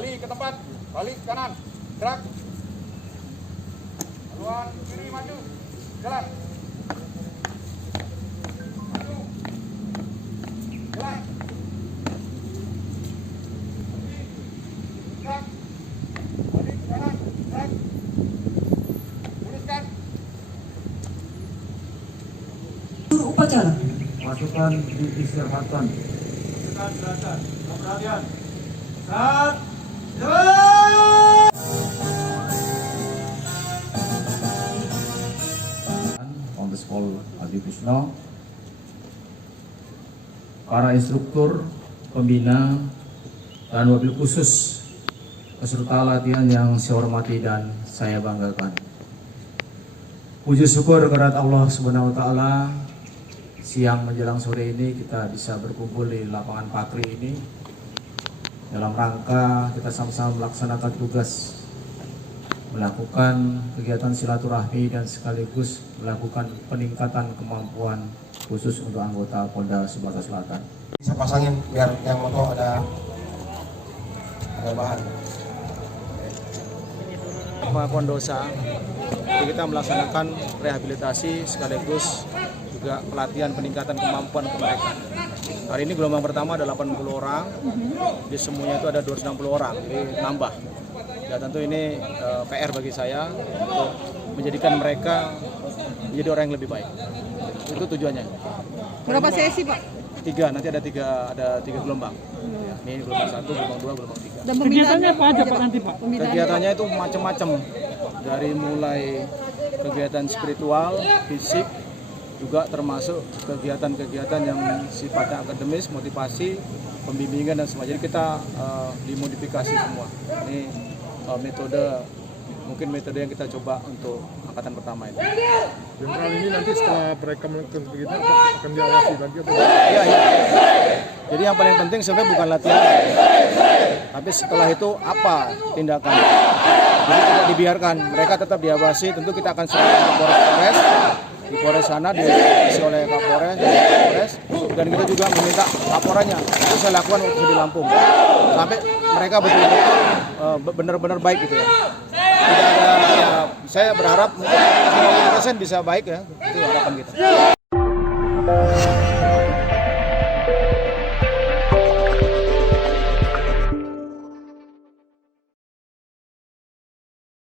kembali ke tempat, balik kanan, gerak. Haluan kiri maju, jalan. Maju, jalan. Gerak, balik kanan, gerak. Luruskan. Upacara. Pasukan diistirahatkan. Pasukan gerakan, perhatian. Saat jalan. Kombes Pol Adi Kusno, para instruktur, pembina, dan wabil khusus peserta latihan yang saya hormati dan saya banggakan. Puji syukur kehadirat Allah Subhanahu wa Ta'ala, siang menjelang sore ini kita bisa berkumpul di lapangan Pakri ini dalam rangka kita sama-sama melaksanakan tugas, melakukan kegiatan silaturahmi dan sekaligus melakukan peningkatan kemampuan khusus untuk anggota Polda Sumatera Selatan. Bisa pasangin biar yang motor ada bahan. Pengakuan dosa, jadi kita melaksanakan rehabilitasi sekaligus juga pelatihan peningkatan kemampuan ke mereka. Hari ini gelombang pertama ada 80 orang, di semuanya itu ada 260 orang, jadi nambah. Ya tentu ini PR bagi saya untuk menjadikan mereka menjadi orang yang lebih baik. Itu tujuannya. Berapa sesi, Pak? 3, nanti ada tiga gelombang. Ya, ini gelombang 1, gelombang 2, gelombang 3. Dan kegiatannya apa aja, Pak, nanti, Pak? Kegiatannya itu macam-macam, dari mulai kegiatan spiritual, fisik, juga termasuk kegiatan-kegiatan yang sifatnya akademis, motivasi, pembimbingan dan sebagainya. Jadi kita dimodifikasi semua. Ini metode yang kita coba untuk angkatan pertama ini. Jenderal ini nanti setelah mereka melakukan begitu akan diawasi lagi atau? Iya. Jadi yang paling penting sebenarnya bukan latihan, tapi setelah itu apa tindakan. Jadi tidak dibiarkan, mereka tetap diawasi. Tentu kita akan serahkan ke Polres. Di Polres sana diisi oleh Kapolres, dan kita juga meminta laporannya. Itu saya lakukan waktu di Lampung, sampai mereka betul-betul benar-benar baik gitu ya. Tidak ada, ya, saya berharap mungkin 50% bisa baik ya, itu harapan kita.